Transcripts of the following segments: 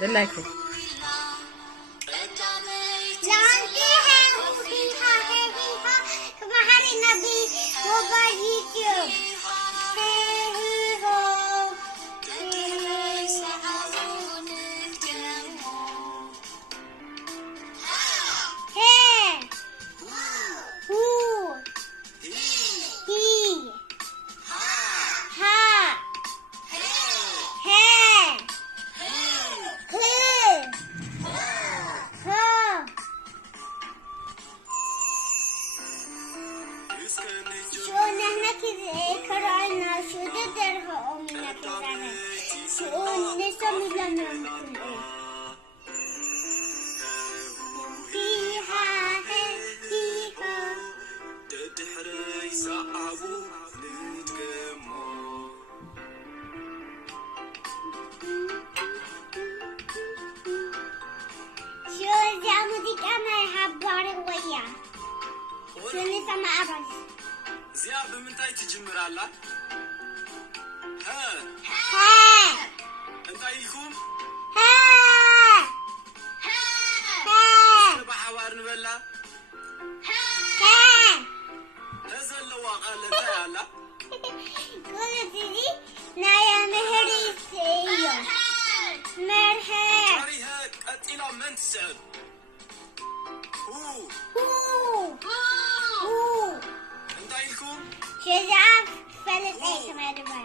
دلعكي زياد بمنتاي تجمر الله ها انتاي لكم سبع حوار نبلا هذا اللواق قال انتاي الله قولت لي نايا مهري سيو مرحب تاري هيك قتيلا من تسعب انتاي لكم شجاع فلت اي كمان دبي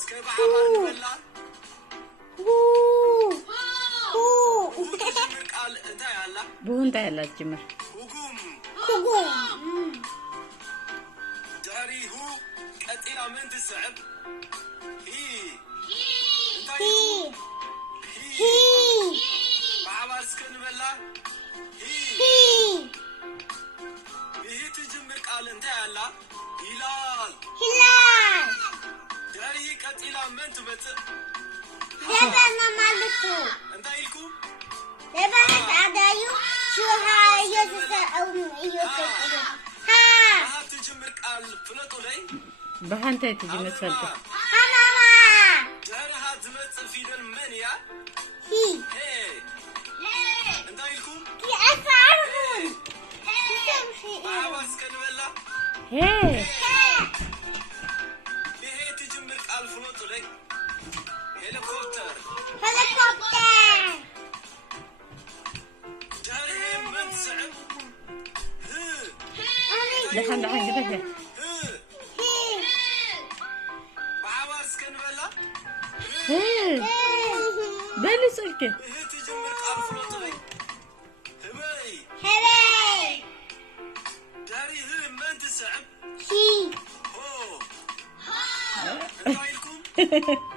سكبع حوار نبلا تجمر قال انتاي الله بو انتاي الله تجمر كوكوم تاري هو قتيلا من تسعب هي بعبار سكن بلا هي تجمر قال انتاي الله هلال داري قتيلا من تبت لبنا مالكو انتاي لكم لبنا تعدايو شو هاي يوسف او يوسف ها تجمر قال فلطو لي بحنتي تجي مسلته ماما دارها تمثل فيدل من يا هي انتاي لكم كي أسعرهم بعبار سكن بلا هي تجمر قال فلطو لي هليكوبتر داري من تسعب دحن كده بعبار سكن بلا هي بلس اوكي تجمر قال فلطو لي هبي داري من تسعب هي انتاي لكم